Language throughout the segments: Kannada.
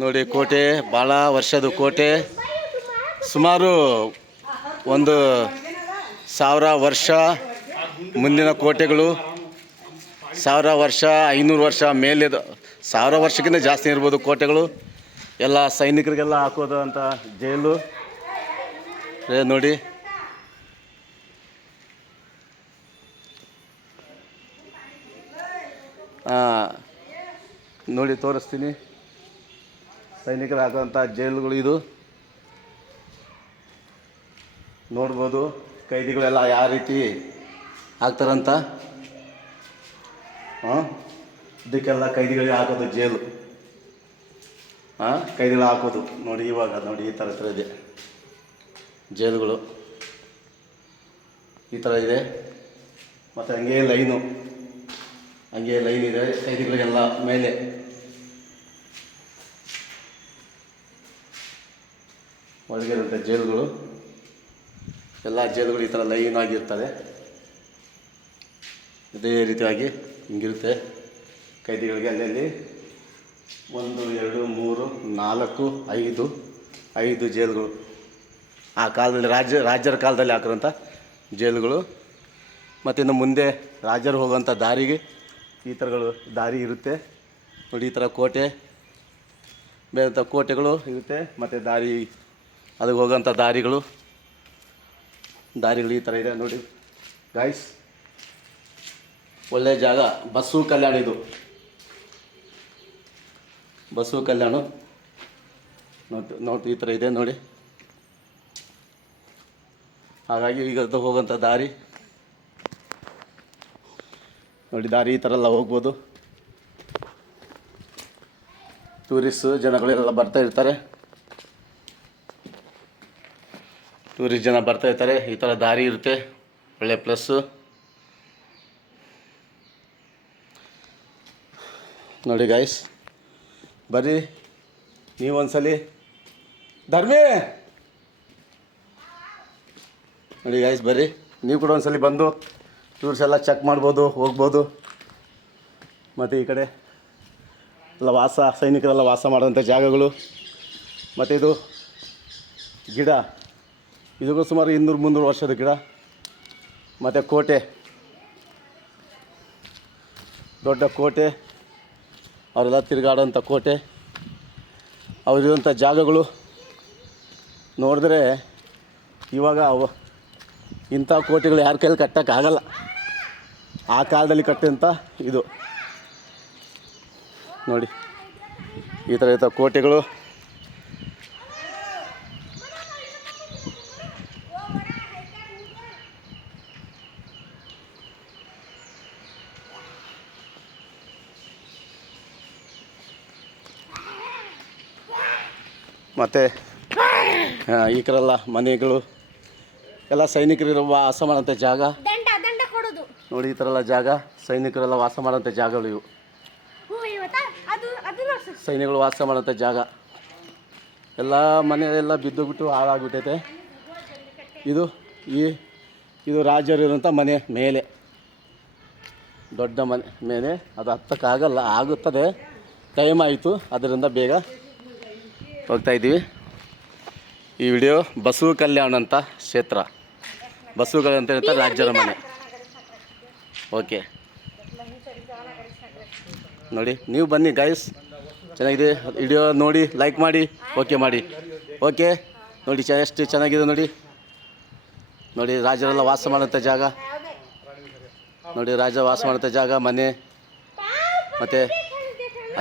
ನೋಡಿ ಕೋಟೆ ಭಾಳ ವರ್ಷದ ಕೋಟೆ, ಸುಮಾರು 1,000 ವರ್ಷ ಮುಂದಿನ ಕೋಟೆಗಳು, 1000 ವರ್ಷ 500 ವರ್ಷ ಮೇಲೆ 1000 ವರ್ಷಕ್ಕಿಂತ ಜಾಸ್ತಿ ಇರ್ಬೋದು ಕೋಟೆಗಳು. ಎಲ್ಲ ಸೈನಿಕರಿಗೆಲ್ಲ ಹಾಕೋದು ಅಂತ ಜೈಲು ನೋಡಿ. ನೋಡಿ ತೋರಿಸ್ತೀನಿ, ಸೈನಿಕರು ಹಾಕೋಂಥ ಜೈಲುಗಳು ಇದು ನೋಡ್ಬೋದು. ಕೈದಿಗಳೆಲ್ಲ ಯಾವ ರೀತಿ ಆಗ್ತಾರಂತ, ಇದಕ್ಕೆಲ್ಲ ಕೈದಿಗಳಿಗೆ ಹಾಕೋದು ಜೈಲು, ಕೈದಿಗಳು ಹಾಕೋದು ನೋಡಿ. ಇವಾಗ ನೋಡಿ ಈ ಥರ ಇದೆ ಜೈಲುಗಳು, ಈ ಥರ ಇದೆ. ಮತ್ತು ಹಂಗೆ ಲೈನ್ ಇದೆ ಕೈದಿಗಳಿಗೆಲ್ಲ ಮೇಲೆ. ಒಳಗಿರುತ್ತೆ ಜೈಲುಗಳು, ಎಲ್ಲ ಜೈಲುಗಳು ಈ ಥರ ಲೈನ್ ಆಗಿರ್ತದೆ. ಇದೇ ರೀತಿಯಾಗಿ ಹಿಂಗಿರುತ್ತೆ ಕೈದಿಗಳಿಗೆ. ಅಲ್ಲಲ್ಲಿ 1 2 3 4 5 ಜೈಲುಗಳು. ಆ ಕಾಲದಲ್ಲಿ ರಾಜರ ಕಾಲದಲ್ಲಿ ಹಾಕಿರೋಂಥ ಜೈಲುಗಳು. ಮತ್ತು ಇನ್ನು ಮುಂದೆ ರಾಜರು ಹೋಗೋಂಥ ದಾರಿಗೆ ಈ ಥರಗಳು ದಾರಿ ಇರುತ್ತೆ ನೋಡಿ. ಈ ಥರ ಕೋಟೆ, ಬೇರೆಂಥ ಕೋಟೆಗಳು ಇರುತ್ತೆ. ಮತ್ತು ದಾರಿ, ಅದಕ್ಕೆ ಹೋಗೋಂಥ ದಾರಿಗಳು ಈ ಥರ ಇದೆ ನೋಡಿ ಗಾಯ್ಸ್. ಒಳ್ಳೆಯ ಜಾಗ. ಬಸವ ಕಲ್ಯಾಣ, ಇದು ಬಸವ ಕಲ್ಯಾಣ ನೋಡಿ ಈ ಥರ ಇದೆ ನೋಡಿ. ಹಾಗಾಗಿ ಈಗ ಹೋಗೋಂಥ ದಾರಿ ನೋಡಿ, ದಾರಿ ಈ ಥರ ಎಲ್ಲ ಹೋಗ್ಬೋದು. ಟೂರಿಸ್ಟ್ ಜನಗಳೆಲ್ಲ ಬರ್ತಾ ಇರ್ತಾರೆ, ಟೂರಿಸ್ಟ್ ಜನ ಬರ್ತಾ ಇರ್ತಾರೆ. ಈ ಥರ ದಾರಿ ಇರುತ್ತೆ, ಒಳ್ಳೆ ಪ್ಲಸ್ಸು ನೋಡಿ ಗಾಯ್ಸ್. ಬರ್ರಿ ನೀವೊಂದ್ಸಲಿ ಧರ್ಮಿ ನೋಡಿ ಗಾಯ್ಸ್, ಬರ್ರಿ ನೀವು ಕೂಡ ಒಂದ್ಸಲಿ ಬಂದು ಟೂರ್ಸ್ ಎಲ್ಲ ಚೆಕ್ ಮಾಡ್ಬೋದು, ಹೋಗ್ಬೋದು. ಮತ್ತು ಈ ಕಡೆ ಎಲ್ಲ ಸೈನಿಕರೆಲ್ಲ ವಾಸ ಮಾಡೋಂಥ ಜಾಗಗಳು. ಮತ್ತು ಇದು ಗಿಡ, ಇದು ಸುಮಾರು 200-300 ವರ್ಷದ ಗಿಡ. ಮತ್ತು ಕೋಟೆ, ದೊಡ್ಡ ಕೋಟೆ, ಅವರೆಲ್ಲ ತಿರುಗಾಡೋಂಥ ಕೋಟೆ, ಅವರಿರೋಂಥ ಜಾಗಗಳು ನೋಡಿದ್ರೆ ಇವಾಗ ಇಂಥ ಕೋಟೆಗಳು ಯಾರ ಕೈಯಲ್ಲಿ ಕಟ್ಟೋಕ್ಕಾಗಲ್ಲ. ಆ ಕಾಲದಲ್ಲಿ ಕಟ್ಟಿದಂಥ ಇದು ನೋಡಿ, ಈ ಥರ ಕೋಟೆಗಳು. ಮತ್ತು ಈ ಕಡೆಲ್ಲ ಮನೆಗಳು, ಎಲ್ಲ ಸೈನಿಕರು ವಾಸ ಮಾಡೋಂಥ ಜಾಗ ನೋಡಿ. ಈ ಥರ ಎಲ್ಲ ಜಾಗ, ಸೈನಿಕರೆಲ್ಲ ವಾಸ ಮಾಡೋಂಥ ಜಾಗಗಳು ಇವು. ಸೈನಿಕರು ವಾಸ ಮಾಡೋಂಥ ಜಾಗ. ಎಲ್ಲ ಮನೆಯೆಲ್ಲ ಬಿದ್ದು ಹಾಳಾಗ್ಬಿಟ್ಟೈತೆ. ಇದು ರಾಜರಿರೋಂಥ ಮನೆ ಮೇಲೆ, ದೊಡ್ಡ ಮನೆ ಮೇಲೆ. ಅದು ಹತ್ತಕ್ಕಾಗಲ್ಲ, ಆಗುತ್ತದೆ, ಟೈಮ್ ಆಯಿತು, ಅದರಿಂದ ಬೇಗ ಹೋಗ್ತಾಯಿದ್ದೀವಿ. ಈ ವಿಡಿಯೋ ಬಸವ ಕಲ್ಯಾಣ ಅಂತ ಕ್ಷೇತ್ರ, ಬಸವ ಕಲ್ಯಾಣ ಅಂತ ಹೇಳ್ತಾರೆ, ರಾಜರ ಮನೆ. ಓಕೆ ನೋಡಿ, ನೀವು ಬನ್ನಿ ಗೈಸ್, ಚೆನ್ನಾಗಿದೆ ವಿಡಿಯೋ ನೋಡಿ, ಲೈಕ್ ಮಾಡಿ, ಓಕೆ ಮಾಡಿ. ಓಕೆ ನೋಡಿ, ಎಷ್ಟು ಚೆನ್ನಾಗಿದೆ ನೋಡಿ. ರಾಜರೆಲ್ಲ ವಾಸ ಮಾಡೋಂಥ ಜಾಗ ನೋಡಿ, ರಾಜ ವಾಸ ಮಾಡೋಂಥ ಜಾಗ, ಮನೆ, ಮತ್ತು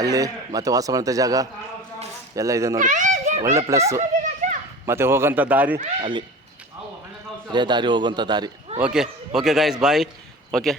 ಅಲ್ಲಿ ಮತ್ತು ವಾಸ ಮಾಡೋಂಥ ಜಾಗ ಎಲ್ಲ ಇದೆ ನೋಡಿ. ಒಳ್ಳೆ ಪ್ಲೇಸು. ಮತ್ತು ಹೋಗೋಂಥ ದಾರಿ ಅಲ್ಲಿ, ಇದೇ ದಾರಿ, ಹೋಗುವಂಥ ದಾರಿ. ಓಕೆ ಗಾಯ್ಸ್, ಬಾಯ್. ಓಕೆ.